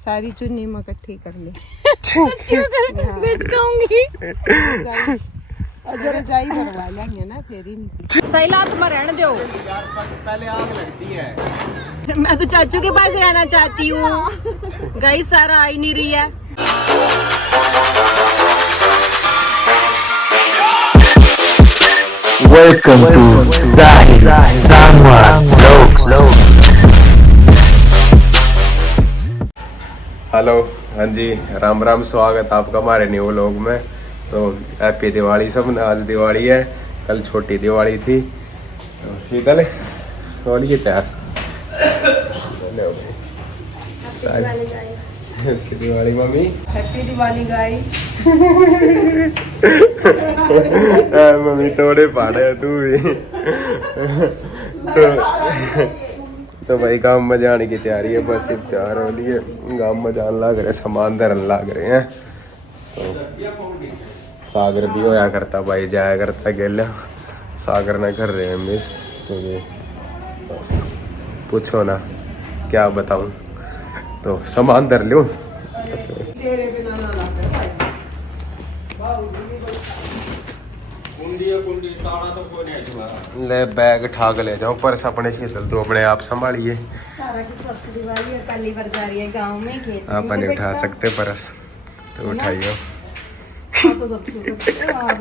सारी चुन्नी में इकट्ठी कर ले। बेच कहूंगी अगर जाई भरवा लेंगे ना फिर ही। सैलात में रहने दो यार पहले आग लगती है। मैं तो चाचू के पास रहना चाहती हूँ। गाइस सारा आ ही नहीं रही है। Welcome to Sahil Sangwan Vlogs. Hello, हाँ जी, राम राम, स्वागत आपका हमारे न्यू व्लॉग में। तो हैप्पी दिवाली सब। आज दिवाली है, कल छोटी दिवाली थी। तो शीतल होली की तैयार happy Diwali mummy. Happy Diwali guys. Mummy थोड़े पाड़े तू भी। तो भाई गाँव में जाने की तैयारी है, बस सिर्फ तैयार हो रही है। गाँव में जाने लग रहे, सामान धरन लग रहे हैं। तो सागर भी होया करता भाई, जाया करता गेला। सागर ने कर रहे हैं मिस। तो ये बस पूछो ना क्या बताऊं। तो सामान धर लूं। ले बैग ठाक ले जाओ, पर्स अपने शीतल तो अपने आप संभालिए। सारा की फर्स्ट दिवाली है, पहली बार जा रही है गाँव में। खेत आप नहीं उठा सकते पर्स, तो उठाइयो। तो सब छू सकते हो आप।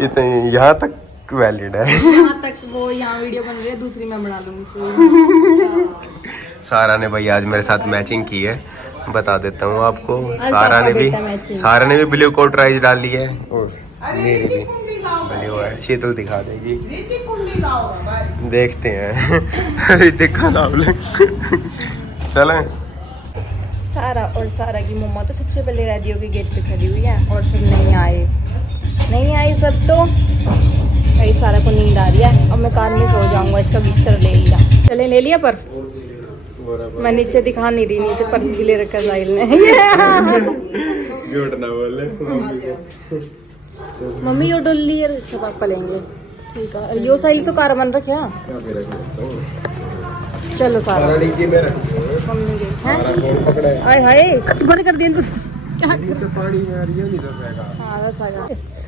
इतनी यहाँ तक वैलिड है। यहाँ तक वो यहाँ वीडियो बन रही है, दूसरी मैं बना लूंगी। सारा ने भाई आज मेरे साथ मैचिंग की है, बता देता हूँ आपको। आज सारा पापा ने भी ब्लू कोट राइज डाली है और मेरी भी ब्लू है। शीतल दिखा देगी, देखते हैं। दिखा ना चलें। सारा और सारा की मम्मा तो सबसे पहले रेडियो के गेट पे खड़ी हुई है और सब नहीं आए सब। तो भाई सारा को नींद आ रही है, अब मैं कार में सो जाऊंगा। इसका बिस्तर ले लिया। चले ले लिया पर्स। मैं नीचे दिखा नहीं रही, नीचे पर्स भी ले रखा साहिल ने। झूठ ना बोले। मम्मी यो डोली है, रिक्शा पापा लेंगे। ठीक है, यो साहिल तो कार बन रखे हैं। चलो सारा मम्मी के हैं। आय हाय बंद कर दिया तू। क्या पानी में आ रही है नहीं तो सहेगा। हाँ दसागा।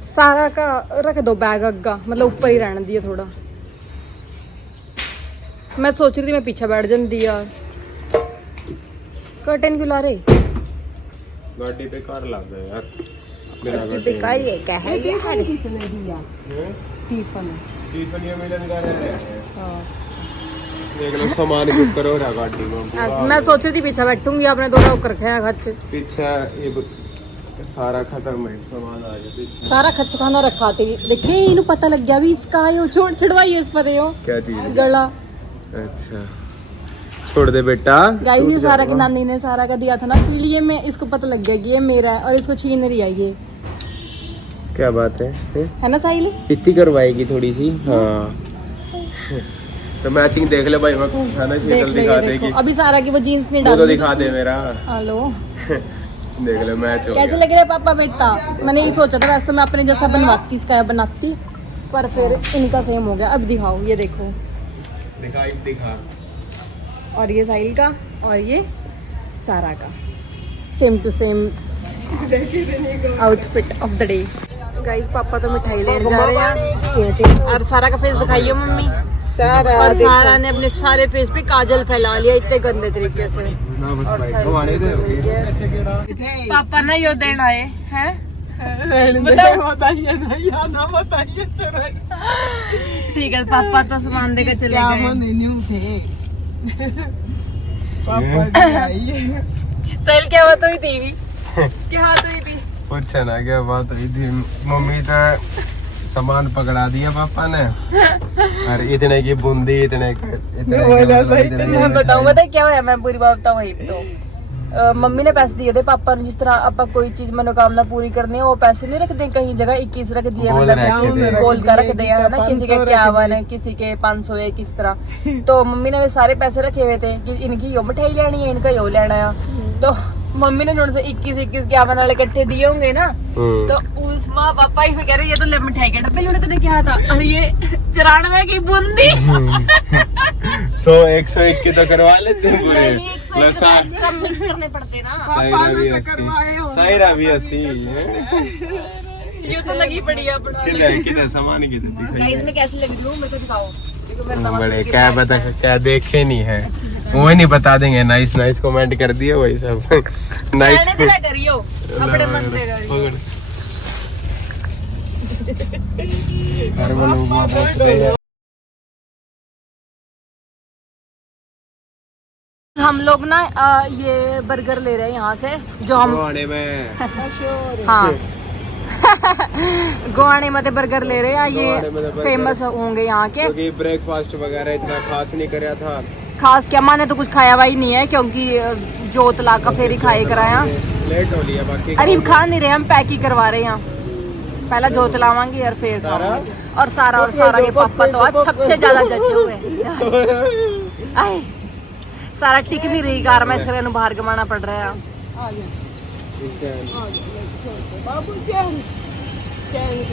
सारा का रख दो बैग अग्गा, मतलब ऊपर ही रहने दिया थोड़ा। मैं सोच रही थी मैं पीछे बैठ जाती यार। कर्टन क्यों ला रहे? गाड़ी पे कार ला गए यार। बेकार ये क्या है ये? टिफिन ये मिलन का रहे हैं। हाँ। देख लो सामान बुक करो रहा गाड़ी में। मैं सोच रही थी पीछे बैठूंगी, आपने थोड़ा ऊपर रखा है खच। पीछे ये सारा खत्म है, सामान आ गया पीछे। सारा खच खाना रखा थी। देखिए इन्हें पता लग गया भी इसका आयो। छोड़ छुड़वाइए इस पर यो। क्या चीज? गला। अच्छा छोड़ दे बेटा। गाइस ये सारा की नानी ने सारा का दिया था ना, इसलिए मैं इसको पता लग गया कि ये मेरा है और इसको छीन रही है ये। क्या बात है ना साहिल? इतनी करवाएगी थोड़ी सी। हाँ तो मैचिंग देख ले भाई, मैं है ना शीतल दिखा देगी। अभी सारा की वो जीन्स नहीं वो डाली। तो दिखा दे मेरा। हेलो देख ले मैच हो कैसे गया। लग रहा है पापा बेटा? मैंने यही सोचा था, वैसे तो मैं अपने जैसा बनवाती इसका बनाती, पर फिर इनका सेम हो गया। अब दिखाओ, ये देखो दिखा। और ये साहिल का और ये सारा का same to same outfit of the day. Guys पापा तो मिठाई लेने जा रहे हैं और सारा का फेस दिखाइए मम्मी। और सारा ने अपने सारे फेस पे काजल फैला लिया इतने गंदे तरीके से। पापा ना यो देन आए हैं। ठीक है, पापा तो सामान देकर चले गए। साहिल क्या बात हुई थी? क्या बात हुई थी? कुछ ना, क्या बात हुई थी? मम्मी तो सामान पकड़ा दिया पापा ने। और इतने की बूंदी, इतने मैं बताऊँ पता क्या है? मैं पूरी बात बताऊँ वही तो। मम्मी ने पैसे दिए थे पापा ने। जिस तरह आप कोई चीज मनोकामना पूरी करनी है, वो पैसे नहीं रखते कहीं जगह 21 रख दिए, मतलब बोल कर रख दिया है ना। किसी के 51 है, किसी के 500 है, किस तरह। तो मम्मी ने वे सारे पैसे रखे हुए थे कि इनकी यो मिठाई लेनी है, इनका यो लेना है। तो मम्मी ने थोड़े से 21 51 वाले इकट्ठे दिए होंगे ना, तो उस माँ पापा ही कह रहे ये तो ले मिठाई के डब्बे लोने तूने क्या था, और ये 94 की बूंदी 100 101 के तो करवा लेते हैं पूरे। एक्स्ट्रा मिक्स करने पड़ते ना। साइरा भी 80 ये तो लगी पड़ी है अपना। किधर सामान किधर गाइस में कैसी लग रही हूँ मेरे को दिखाओ। बड़े क्या बता क्या देखे नहीं है वो नहीं बता देंगे। नाइस नाइस कमेंट कर दिए वही सब। नाइस करियो अपने मन से करियो। हम लोग ना ये बर्गर ले रहे हैं यहाँ से जो हम गोवाने में हाँ गोवाने में बर्गर ले रहे हैं। ये फेमस होंगे यहाँ के, क्योंकि ब्रेकफास्ट वगैरह इतना खास नहीं कराया था। खास क्या माने तो कुछ खाया हुआ ही नहीं है, क्योंकि जोत ला का फेरी खाए कराया। लेट हो लिया बाकी अरे खा नहीं रहे, हम पैक ही करवा रहे हैं यहाँ। पहला जोत लावांगे और फिर खावांगे। और सारा के पापा तो सबसे ज्यादा जचे हुए। आए सारा टिक नहीं रही कार में, इसके लिए बाहर कमाना पड़ रहा है।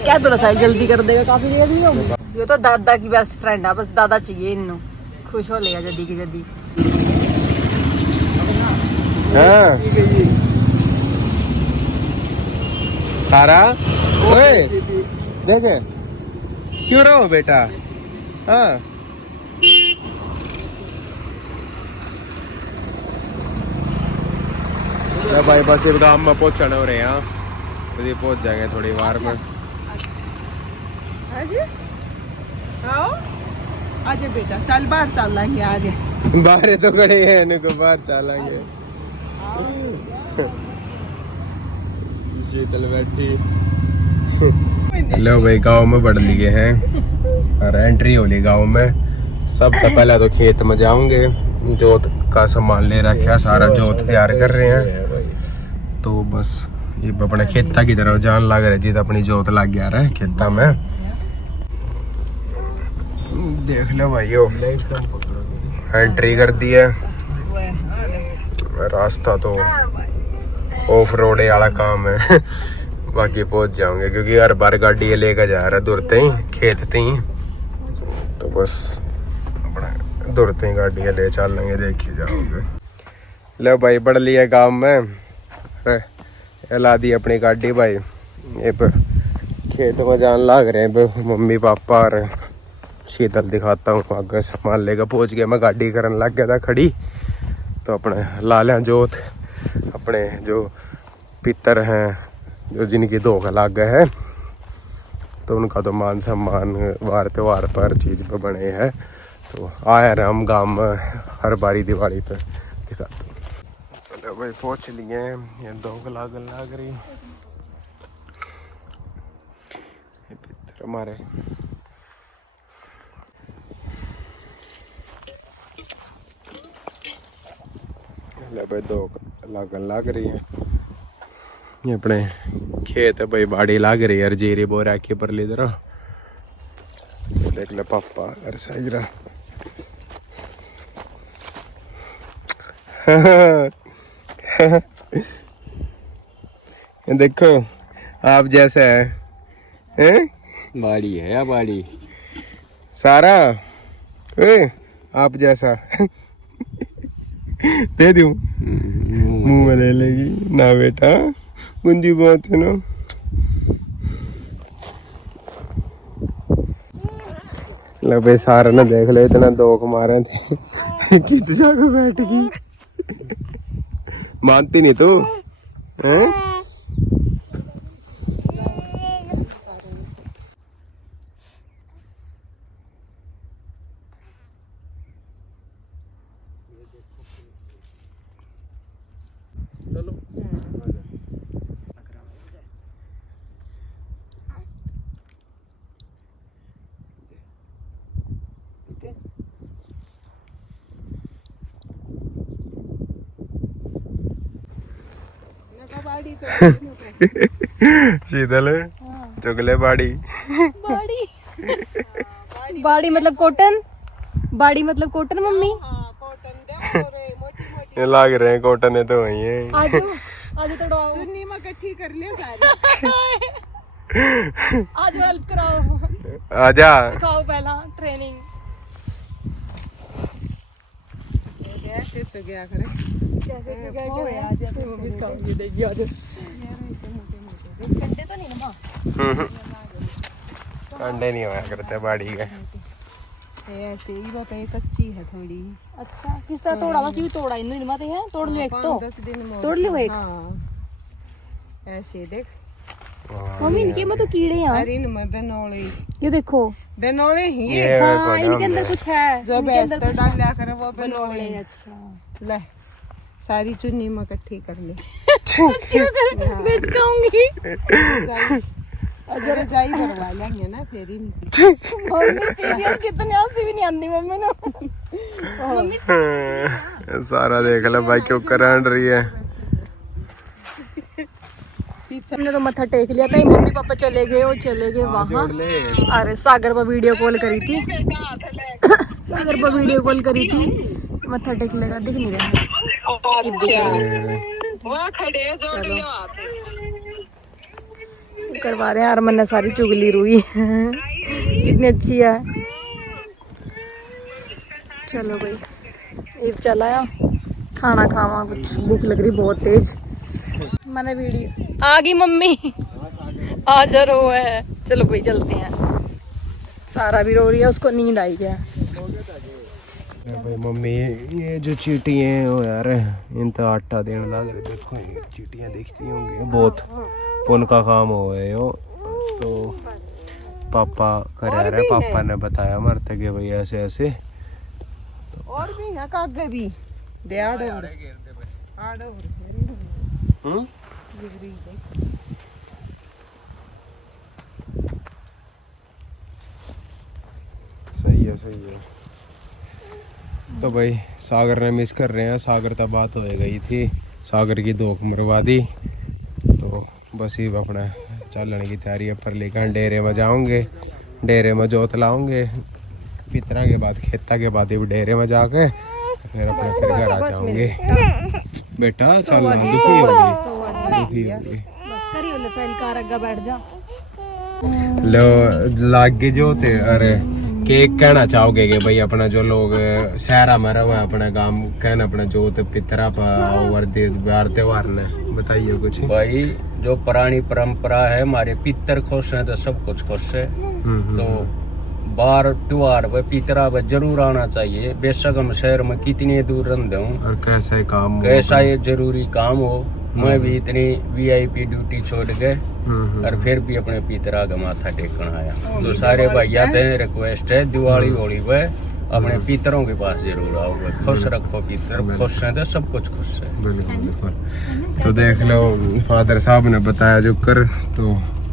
क्या तो रसाई जल्दी कर देगा, काफी देर नहीं होगी। ये तो दादा की बेस्ट फ्रेंड है, बस दादा चाहिए इन्हों, खुश हो लेगा जल्दी की जल्दी। हाँ। सारा ओए देखे क्यों रहो बेटा। हाँ भाई बस इस गाँव में पहुंचने हो रहे हैं। तो ये पहुंच जाएंगे थोड़ी बार में। आजे बेटा चल बाहर चल लेंगे। आजे बाहर तो खड़े हैं इनको बाहर चलेंगे। शीतल बैठी। लो भाई गांव में बढ़ लिए हैं और एंट्री हो ली गांव में। सबसे पहले तो खेत में जाऊंगे, जोत का सामान ले रखा, सारा जोत तैयार कर रहे हैं। तो बस ये अपने खेता की तरफ जान लग रहे जी, तो अपनी जोत लग गया रहा है खेता में। देख लो भाइयों एंट्री कर दी है। रास्ता तो ऑफ रोड वाला काम है। बाकी पहुंच जाओगे क्योंकि हर बार गाड़ी लेकर जा रहा है दूरते ही खेत ते ही। तो बस अपना दूरते ही गाड़ी ले चल लेंगे, देखिए जाओगे। लो भाई बढ़ लिया गाँव में, ला दी अपनी गाड़ी भाई। ये खेत में जान लग रहे हैं मम्मी पापा और शीतल। दिखाता हूँ आगे सामान लेकर पहुंच गया मैं, गाड़ी करने लग गया था खड़ी। तो अपने ला लिया जोत। अपने जो पितर हैं जो जिनकी धोखा लग गए है, तो उनका तो मान सम्मान वार त्योहार पर चीज़ पे बने हैं। तो आया रहे हम गाँव में हर बारी दिवाली पे दिखाता हूँ। भाई पहुँच लिए ये धोखा लग रही पितर हमारे। भाई दो लग रही है। ये अपने खेत है भाई, बाड़ी लग रही है। जीरी बो रखी पर ली इधर देख ले पापा अरे साइजरा। देखो आप जैसा है बाड़ी है या बाड़ी सारा आप जैसा। दे दूं मुंह में ले लेगी ना बेटा, गुंजी बहुत है ना। लो भाई सारा ना देख लो इतना दोख मारे थे कित जाकर बैठ गई। मानती नहीं तू हैं? शीतल चुगले बाड़ी बाड़ी बाड़ी मतलब कॉटन, बाड़ी मतलब कॉटन मम्मी। कॉटन दे और मोटी मोटी ये लाग रहे हैं कॉटन तो वही है। आज तोड़वाओ, चुन्नी में इकट्ठी कर लिया सारी। आज हेल्प कराओ, आजा। सिखाओ पहला ट्रेनिंग। कैसे चुगया करे, कैसे चुका करे आज वो भी सिखाऊंगी, देखिए आज। ठंडे तो नहीं ना मां? अंडे नहीं होया करते बाड़ी के। ऐसे ही बात है, कच्ची है थोड़ी। अच्छा किस तरह तोड़ा? बस यूं तोड़ा, इन दिनों है तोड़ लियो एक तो 10 दिन में तोड़ लियो एक। हाँ ऐसे देख, मम्मी इनके में तो कीड़े हैं। अरे इनमें बेनौले, ये देखो बेनौले ही है। ये हाँ इनके अंदर कुछ है, जो इनके अंदर बेस्तर कुछ डाल लिया करे वो बेनौले। बनौले। है। अच्छा ले सारी चुन्नी में इकट्ठी कर ले। बेच खाऊंगी। अरे जाई करवा लेंगे ना फिर इनकी। मम्मी सीरियल कितने आंसू भी नहीं आंदी मम्मी नो। मम्मी सारा देख लो भाई क्यों करंड रही है। हमने तो मत्था टेक लिया था, मम्मी पापा चले गए और चले गए वहाँ। अरे सागर पर वीडियो कॉल करी थी, सागर पर वीडियो कॉल करी थी, मत्था टेक लेगा दिख नहीं रहा। चलो करवा रहे हैं। अरमन ने सारी चुगली रुई कितनी अच्छी है। चलो भाई एक चला खाना खावा, कुछ भूख लग रही बहुत तेज। मैंने वीडियो आ गई मम्मी आ जा रो है। चलो भाई चलते हैं। सारा भी रो रही है, उसको नींद आई क्या। भाई मम्मी ये जो चीटी हैं वो यार इन तो आटा देने लग रहे। देखो ये चीटियाँ दिखती होंगी, बहुत पुण्य का काम हो है यो। तो पापा कर रहे, पापा ने बताया मरते के भाई ऐसे ऐसे। और भी है कागे भी दे आड़ो सही है सही है। तो भाई सागर ने मिस कर रहे हैं। सागर तक बात हो गई थी, सागर की दोख मरवा दी। तो बस ही अपना चलने की तैयारी है। पर लेकर डेरे में जाऊंगे, डेरे में जोत लाऊंगे, पितरा के बाद खेता के बाद ही डेरे में जाके फिर अपने फिर घर आ जाऊंगे। बेटा चल दुखी होगी। बैठ जा। लो लागे जो थे। अरे केक कहना चाहोगे कि भाई अपना जो लोग शहरा में रहो अपना गांव कहना अपना जो पितरा पर त्योहार ने बताइए कुछ। भाई जो पुरानी परंपरा है, हमारे पितर खुश हैं तो सब कुछ खुश है। तो बार त्योहार पे पितरा पे जरूर आना चाहिए। बेशक हम शहर में कितनी दूर रहते हूँ और कैसा काम कैसा ये जरूरी काम हो, मैं भी इतनी वीआईपी ड्यूटी छोड़ गए और फिर भी अपने पितरा का माथा टेकन आया। तो सारे भैया थे रिक्वेस्ट है दिवाली होली पे अपने पितरों के पास जरूर आओ। खुश रखो पितर, खुश है तो सब कुछ खुश है। बिल्कुल बिल्कुल। तो देख लो फादर साहब ने बताया जो कर, तो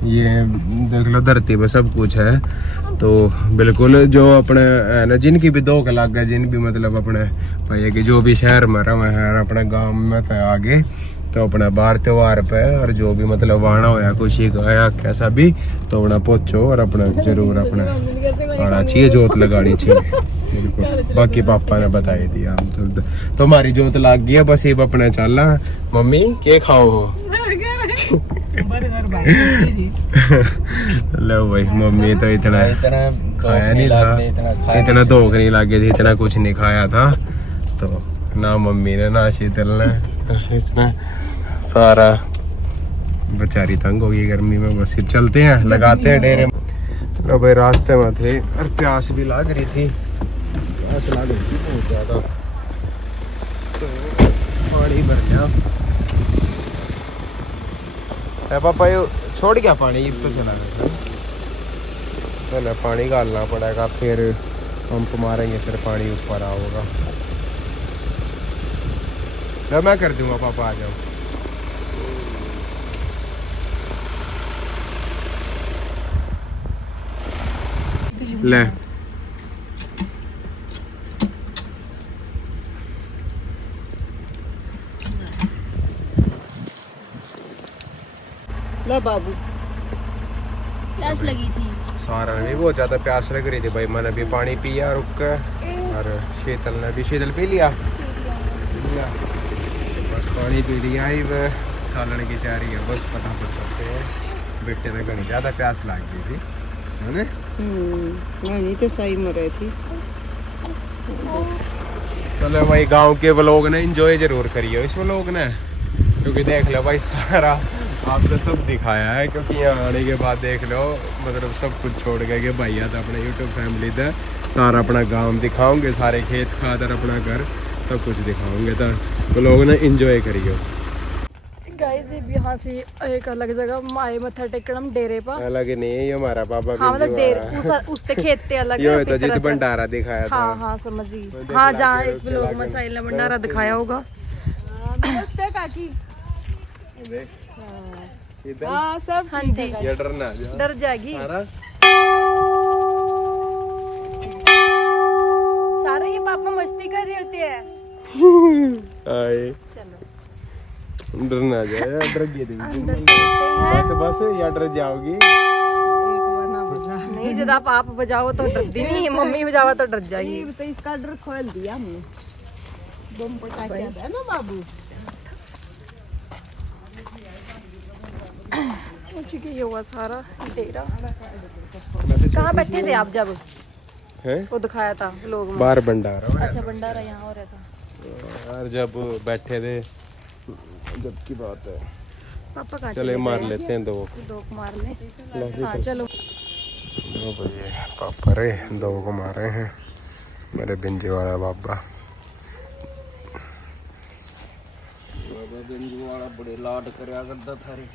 ये देख लो धरती पे सब कुछ है। तो बिल्कुल जो अपने है ना जिनकी भी दो लाग है, जिन भी मतलब अपने भाई कि जो भी शहर में रहे हैं अपने गांव में तो आगे तो अपना बाहर त्योहार पे और जो भी मतलब आना होया खुशी का या कैसा भी तो अपना पहुंचो और अपना जरूर अपना आना चाहिए, जोत लगानी चाहिए। बिल्कुल बाकी पापा ने बताई दिया। तो हमारी जोत लाग गई है, बस ये अपना चलना। मम्मी क्या खाओ हो? बर्गर भाई लो भाई मम्मी तो इतना खाया नहीं था, इतना धोख नहीं लगे थी, इतना कुछ नहीं खाया था। तो ना मम्मी ने ना शीतल ने, इसने सारा बेचारी तंग हो गई गर्मी में। बस चलते हैं लगाते हैं डेरे। चलो भाई रास्ते में थे और प्यास भी लग रही थी, प्यास लग रही थी बहुत ज़्यादा। तो पानी भर गया पापा, ये छोड़ गया पानी तो चला गया। पहले पानी डालना पड़ेगा, फिर पंप मारेंगे, फिर पानी ऊपर आओगा। तो मैं कर दूंगा पापा, आ जाओ। ले लो बाबू, प्यास लगी थी सारा ने भी बहुत ज्यादा प्यास लग रही थी भाई। मैंने भी पानी पिया रुक कर और शीतल ने भी। शीतल पी लिया? जाऊंगा। बस पानी पी लिया ही वह सालन की तैयारी है, बस फटाफट करते हैं। बेटे में घनी ज़्यादा प्यास लग गई थी है ना। नहीं तो सही में रही थी। चलो भाई गांव के व्लॉग ने एंजॉय जरूर करिए इस व्लॉग ने, क्योंकि देख लो भाई सारा आपको सब दिखाया है। क्योंकि यहाँ आने के बाद देख लो मतलब सब कुछ छोड़ गए कि भैया तो अपने यूट्यूब फैमिली थे सारा अपना गांव दिखाओगे, सारे खेत खातर अपना घर सब कुछ दिखाओगे, तो व्लॉग ने एंजॉय करियो। गाइस यहाँ से एक अलग जगह आए मत्था टेकड़म डेरे पर। अलग नहीं है ये हमारा पापा हाँ मतलब डेरे उसते खेते अलग ये है। होता जित भंडारा दिखाया था। हाँ हाँ समझ गई। हाँ जहाँ एक लोग मसाइल भंडारा दिखाया होगा। नमस्ते काकी। देख इधर हाँ सब हाँ ठीक जी है। ये डरना जा डर जाएगी सारा सारे। ये पापा मस्ती कर रहे होते हैं। आए चलो डरना जा यार, डर गई थी अंदर चलते हैं। बस बस या डर जाओगी। एक बार ना बजा। नहीं जब आप बजाओ तो डरती नहीं, मम्मी बजावा तो डर जाएगी। ये तो इसका डर खोल दिया हमने। बम पटाखे है ना बाबू। ठीक है ये हुआ सारा डेरा। कहाँ बैठे थे आप जब हैं वो दिखाया था लोग में? बाहर भंडारा है। अच्छा भंडारा यहाँ हो रहा था। यार जब बैठे थे जब की बात है। पापा कहाँ चले मार गए? लेते हैं दो मार ले। हाँ चलो। दो भैया पापा रे दो को मारे हैं मेरे बिंजी वाला बाबा। बिंजू वाला बड़े लाड करया करता था रे।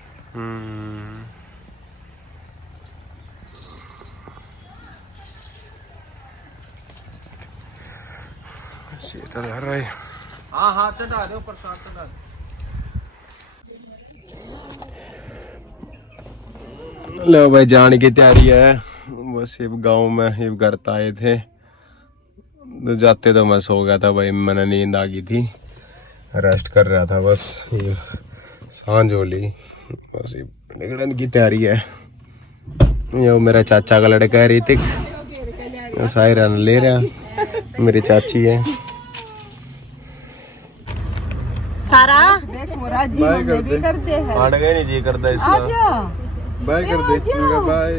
शीतल हर रही। हाँ हाँ चढ़ा दो प्रसाद चढ़ा दो। लो भाई जाने की तैयारी है। बस ये गांव में ये घर तो आए थे तो जाते तो मैं सो गया था भाई, मैंने नींद आ गई थी, रेस्ट कर रहा था बस। ये सांझ होली बस ये निकलने की तैयारी है। ये मेरा चाचा का लड़का है ऋतिक, सायरन ले रहा मेरी चाची है। सारा देख मुराद जी मम्मी भी करते हैं। हाड़ गए नहीं जी करता इसका। बाय कर दे बाय।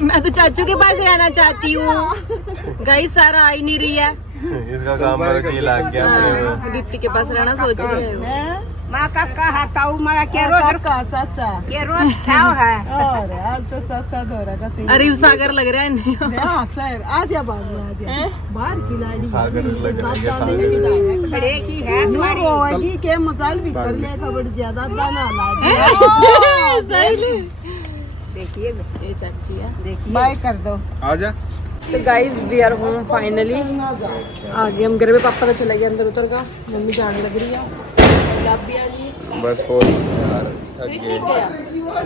मैं तो चाचू के पास रहना चाहती हूँ। गाइस सारा आ ही नहीं रही है। इसका काम में जी लग गया अपने में। दीप्ति के पास रहना सोच रही है। माँ का कहा ताऊ मारा के रोज का चाचा के रोज खाओ है। और आज तो चाचा धोरा का तेल। अरे सागर लग रहा है नहीं। हाँ सर आजा बाबू आजा। बाहर की लाड़ी सागर लग रहा है सागर। बड़े की है नूर होगी के मजाल भी कर ले खबर ज्यादा दाना ला दिया। देखिए ये चाची है। बाय कर दो। आजा तो guys we are home finally. आगे हम घर में, पापा तो चला गया अंदर उतर का, मम्मी जाने लग रही है। आप भी आ जाइए। बस हो यार थक ऋतिक गया।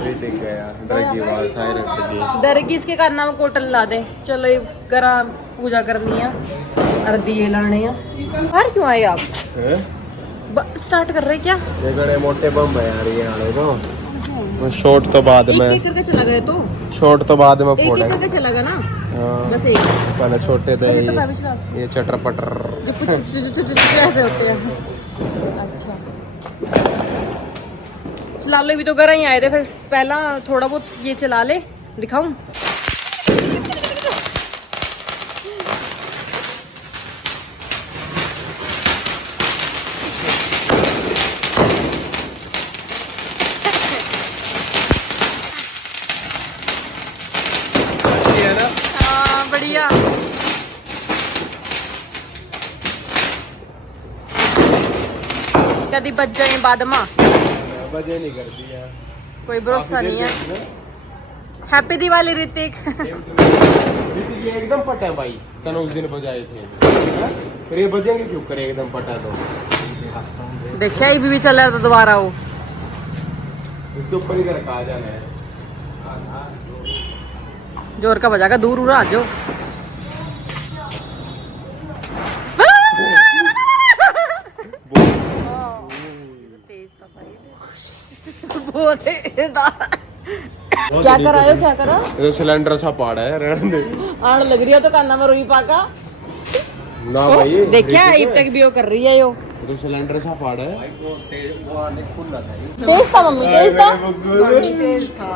ऋतिक गया दरगी वाला साइड रख दी। दरगी इसके करना में कोटल ला दे। चलो ये करा पूजा करनी है और दिए लाने हैं। बाहर क्यों आए आप? हैं स्टार्ट कर रहे क्या? ये बड़े मोटे बम है यार ये आने तो। वो शॉट तो बाद में एक करके चला गया तो शॉट तो बाद में एक फोड़ेंगे। करके चला गया ना। हाँ, बस एक पहले छोटे थे ये तो मैं भी चला उसको। ये चटर पटर। जो ऐसे होते हैं। अच्छा चला लो, भी तो घर ही आए थे, फिर पहला थोड़ा बहुत ये चला ले दिखाऊं। हाँ बढ़िया। कभी बच जाए बाद में बजे नहीं कर दिया। कोई भरोसा नहीं है। हैप्पी दिवाली ऋतिक। ऋतिक ये एकदम पटा है भाई, तने उस दिन बजाए थे फिर ये बजेंगे क्यों करे एकदम पटा तो। देखा ही भी चल रहा था दोबारा वो। इसके ऊपर ही रखा जाना है। जोर का बजाएगा, दूर उड़ा जो। क्या करा हो, क्या करा? ये तो सिलेंडर सा पाड़ा है रहने दे। आने लग रही हो तो काना में रुई पाका। ना भाई देखिया अब तक भी वो कर रही है यो तो सिलेंडर सा फाड़ है तेज था मम्मी तेज था तेज था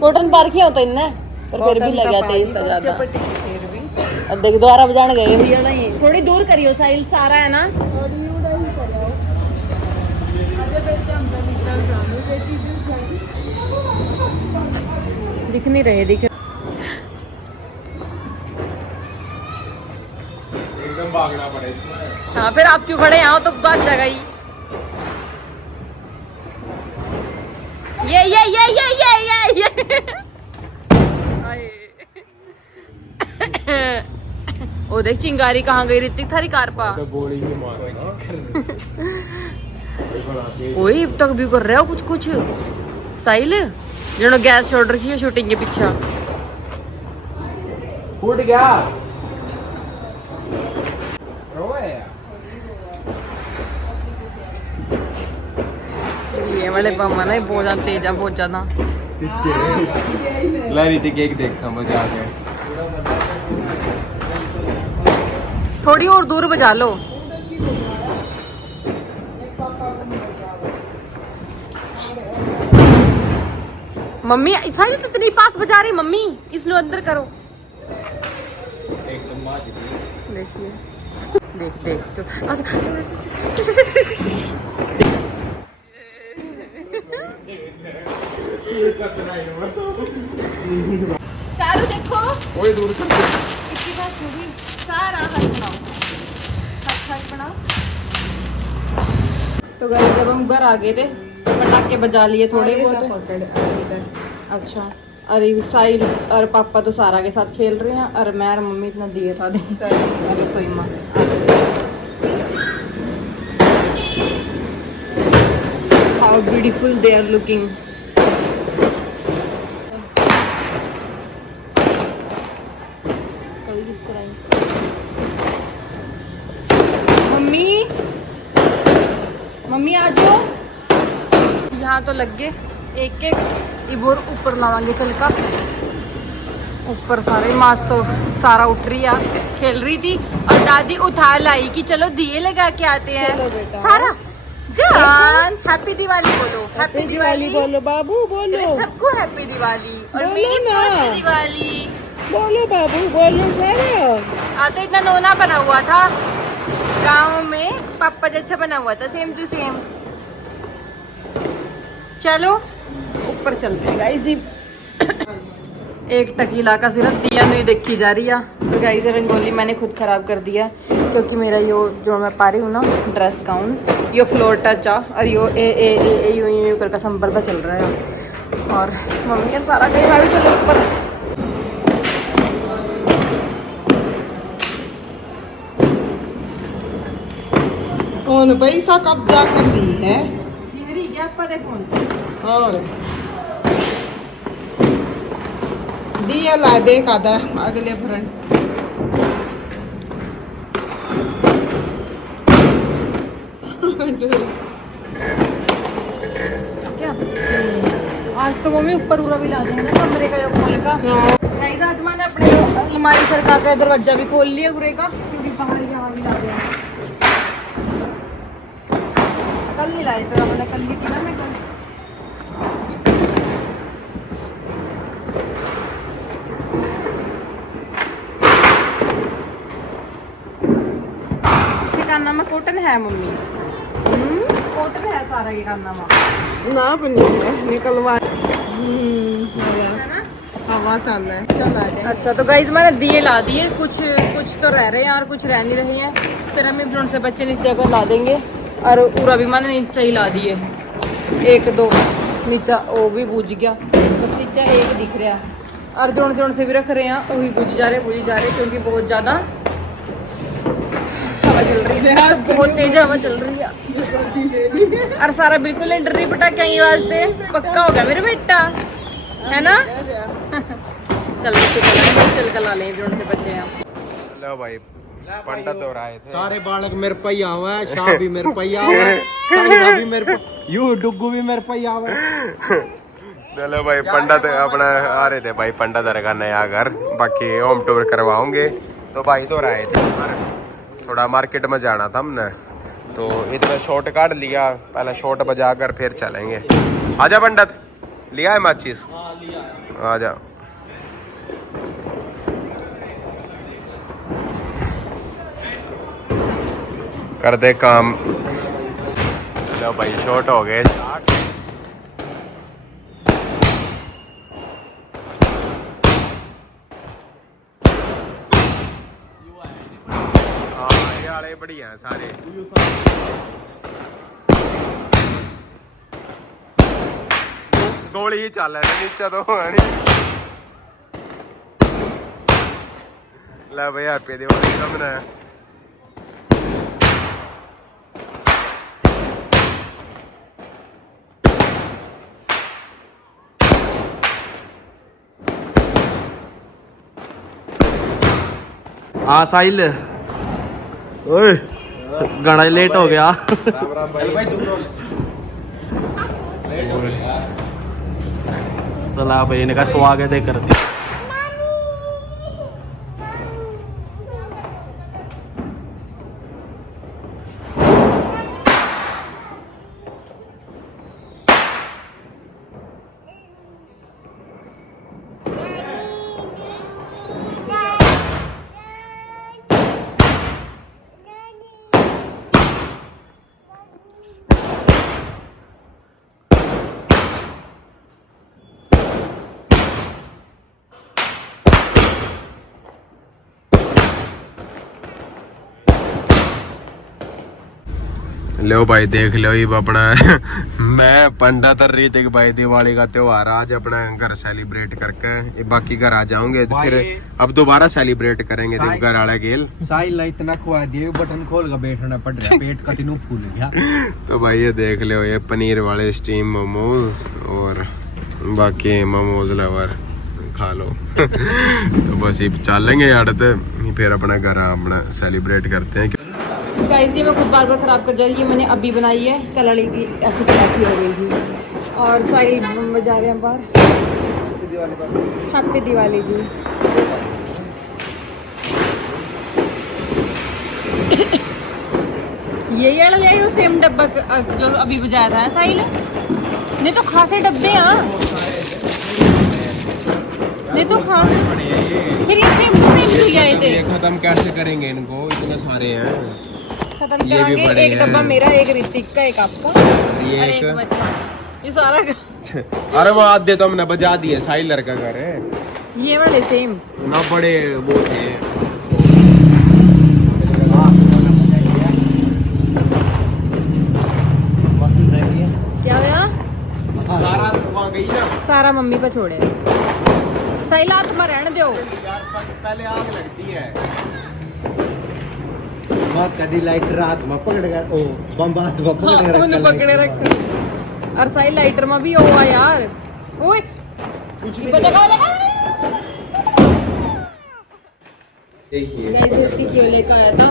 कॉटन पार किया होता इनने पर फिर भी लगा तेज था ज्यादा चपटी फिर भी अब देख दोबारा बजाने गए भैया नहीं थोड़ी दूर करियो साहिल सारा है ना और ये उड़ाई करो अरे बेटे हम तो भीतर जाने बेटी दूर जाएगी दिख नहीं रहे दिख एकदम भागना पड़े इसमें हाँ फिर आप क्यों खड़े यहाँ तो बात जगह ही ये ओ देख चिंगारी कहाँ गई ऋतिक थारी कार पा तो गोली ही मारो ओए अब तक भी कर रहे हो कुछ कुछ साहिल जिन्होंने गैस छोड़ रखी है शूटिंग के पीछे फूट गया ये वाले बम ना बहुत ज्यादा तेज है बहुत ज्यादा लहरी थी केक देख समझ आ गया थोड़ी और दूर बजा लो मम्मी सारी तो इतनी पास बजा रही मम्मी इसनो अंदर करो देखिए देख देख तो चारू देखो ओए दूर कर इसकी बात थोड़ी सारा हल बनाओ हल बनाओ तो गाइस जब हम घर आ गए थे पटाखे बजा लिए थोड़े बहुत अच्छा अरे साहिल और पापा तो सारा के साथ खेल रहे हैं और मैं और मम्मी इतना दिए था रसोई में how beautiful they are looking मम्मी मम्मी आ जाओ यहाँ तो लग गए एक एक इबोर ऊपर लावांगे चल का ऊपर सारे मास तो सारा उठ रही है खेल रही थी और दादी उठा लाई कि चलो दिए लगा के आते हैं सारा जान हैप्पी दिवाली बोलो हैप्पी दिवाली बोलो बाबू बोलो सबको हैप्पी दिवाली और बोलो मेरी ना। फर्स्ट दिवाली बोलो बाबू बोलो सारा हाँ तो इतना नोना बना हुआ था गांव में पापा जैसा बना हुआ था सेम टू सेम चलो ऊपर चलते हैं गाइस जी एक टकीला का सिर्फ दिया नहीं देखी जा रही है तो गाइस रंगोली मैंने खुद खराब कर दिया क्योंकि मेरा यो जो मैं पा रही हूँ ना ड्रेस गाउन यो फ्लोर टच आ और यो ए यू करके संपर्दा चल रहा है और मम्मी यार सारा कहीं मैं भी चलो ऊपर कौन पैसा कब्जा कर ली है क्या फोन और दिया ला देख आधा अगले फ्रंट क्या आज तो मम्मी ऊपर पूरा भी ला देंगे ना कमरे का जो खोल का गाइस आज मैंने अपने अलमारी सरका का दरवाजा भी खोल लिया पूरे का क्योंकि बाहर यहाँ भी ला दिया कल नहीं लाई तो मैंने कल ली थी ना मैं कल इसके कारनामा कॉटन है मम्मी कॉटन है सारा ये कारनामा ना बनी है निकलवा है ना हवा चल रहा है चला है अच्छा तो गाइज मैंने दिए ला दिए कुछ तो रह रहे हैं और कुछ रह नहीं रहे हैं फिर हम इब्रोन से बच्चे नीचे जगह ला देंगे और पूरा भी मैंने नीचे ही ला दिए एक दो नीचा वो भी बुझ गया बस नीचा एक दिख रहा और जोन जोन से भी रख रहे हैं वही बुझ जा रहे क्योंकि बहुत ज़्यादा हवा चल रही है बहुत तेज हवा चल रही है और सारा बिल्कुल नहीं डर रही पटाखे आई वास्ते पक्का हो गया मेरे बेटा है ना चल कर ला लें जोन से बच्चे हैं लो भाई पंडित हो रहे थे सारे बालक मेरे पे ही आवा है शाह भी मेरे पे ही आवा है साइना भी मेरे पे यू डुग्गू भी मेरे पे ही आवा है चलो भाई पंडित अपना आ रहे थे भाई पंडित का नया घर बाकी होम टूर करवाओगे तो भाई तो रहे थे थोड़ा मार्केट में जाना था हमने, तो इतना शॉर्ट काट लिया, पहले शॉर्ट बजा कर फिर चलेंगे। आजा पंडित, लिया है माचिस? आजा। कर दे काम। लो भाई शॉर्ट हो गए स्टार्ट। ये बढ़िया है सारे। गोली ही चल रहा है नीचे तो है नहीं। ला भाई हैप्पी दिवाली सामने। हाँ साहिल, ओए गाना लेट हो गया। राम राम भाई। चला भाई इनका स्वागत है कर दिया। लो भाई देख लो ये अपना मैं पंडित और ऋतिक भाई दिवाली का त्योहार आज अपना घर सेलिब्रेट करके ये बाकी घर आ जाओगे तो फिर अब दोबारा सेलिब्रेट करेंगे जब घर वाला गेल। साहिल ने इतना खुआ दिया बटन खोल कर बैठना पड़ रहा है, पेट का तीनों फूल गया। तो भाई ये देख लो ये पनीर वाले स्टीम मोमोज और बाकी मोमोज लवर खा लो। तो बस ये चलेंगे यार फिर अपना घर अपना सेलिब्रेट करते हैं। गाइस ये मैं खुद बार बार ख़राब कर जा रही है, मैंने अभी बनाई है, कलड़ी की ऐसी कैसी हो गई थी। और साहिल बजा रहे हैं बाहर हैप्पी दिवाली जी। यही वाला ले आयो सेम डब्बा जो अभी बजाया था साहिल, नहीं तो खासे डब्बे हैं, नहीं तो खासे फिर ये सेम क्यों आए थे? खत्म कैसे करेंगे इनको, इतने सारे हैं। खत्म करांगे, एक डब्बा मेरा, एक ऋतिक का, एक आपका और एक बच्चा, ये सारा। अरे वो आधे तो हमने बजा दिए, साहिल लड़का घर है ये वाले सेम ना बड़े वो थे। क्या हुआ? सारा वहाँ गई ना, सारा मम्मी पे छोड़े। साहिल हाथ में रहने दो यार पहले आग लगती है। कदी लाइटर हाथ में पकड़ कर, ओ बम हाथ में पकड़े रख। और साहिल लाइटर में भी हुआ यार। ओए कुछ ये बजा लगा। देखिए गाइस इसकी क्यों लेकर आया था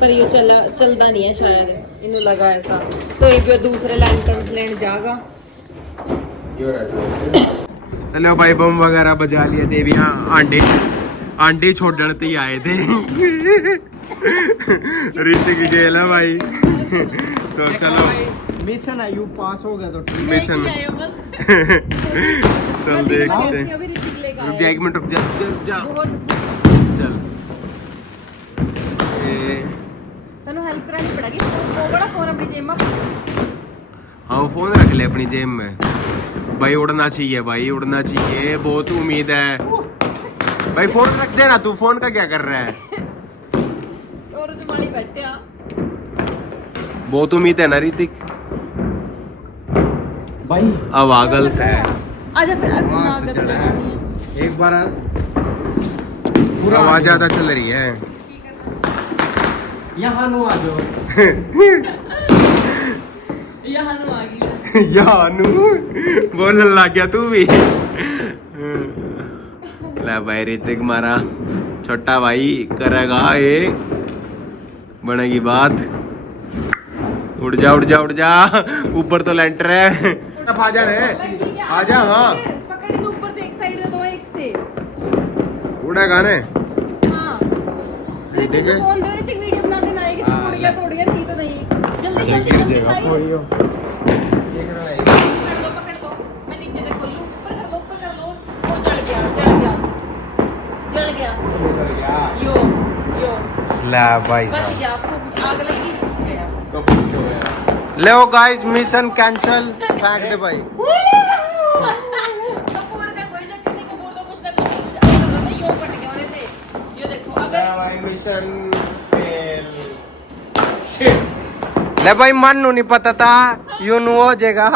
पर ये चलता नहीं है शायद, इन्हों लगा ऐसा तो ये भी दूसरे लैंटर्स लेने जाएगा। चलो भाई बम वगैरह बजा लिए थे, भी आंटी छोड़ने ते ही आए थे। ऋतिक गेल है भाई। तो चलो मिशन है, यू पास हो गया तो मिशन चल देखते हैं। रुक जा 1 मिनट, रुक जा चल। तनु हेल्प करानी पड़ेगी, वो बड़ा फोन अपनी जेब में। हाँ फोन रख ले अपनी जेब में भाई, उड़ना चाहिए भाई, उड़ना चाहिए, बहुत उम्मीद है भाई। फोन रख देना, तू फोन का क्या कर रहा है? और जुमाली बैठे हैं, बहुत उम्मीद है ना ऋतिक भाई। अब आ गलत है। आजा फिर एक बार पूरा आवाज ज्यादा चल रही है। यहाँ नु आ जाओ। यहाँ नु आ गई यानू बोलने लग गया तू भी। ले भाई ऋतिक मारा छोटा भाई करेगा ये, बनेगी बात। उड़ जा उड़ जा उड़ जा, ऊपर तो लेंटर है। आ जा रे, आ जा। हाँ पकड़ ऊपर देख, साइड में दो एक थे। उड़ेगा ने। हाँ के फोन दे रही थी वीडियो बनाने में आएगी तो तोड़ गया नहीं तो नहीं जल्दी जल्दी गिर जल्दी जाएगा खाइए। फोड़ियो पकड़ लो मैं नीचे से खोल लूं पकड़ लो वो जल गया यो ला भाई बस साहब या आपको आग लगी गया ले गाइस मिशन कैंसिल फेंक दे भाई कपूर का कोई चक्कर नहीं कपूर तो कुछ ना कुछ यो पट गया होने पे ये देखो अगर मिशन फेल ले भाई मन नु नहीं पता था यू नु हो जाएगा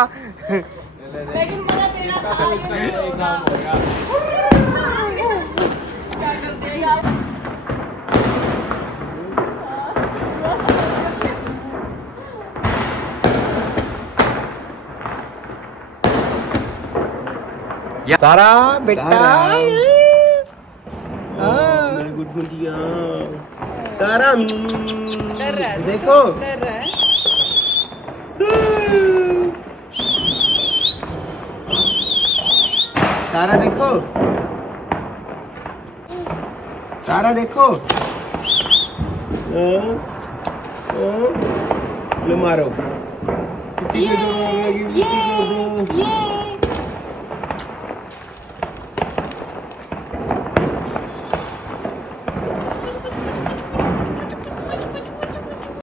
लेकिन मैंने तेरा था ये नहीं होगा क्या करते हैं यार सारा बेटा मेरी गुड गुंडिया सारा डर रहा है देखो डर रहा है सारा देखो सारा देखो लो मारो ये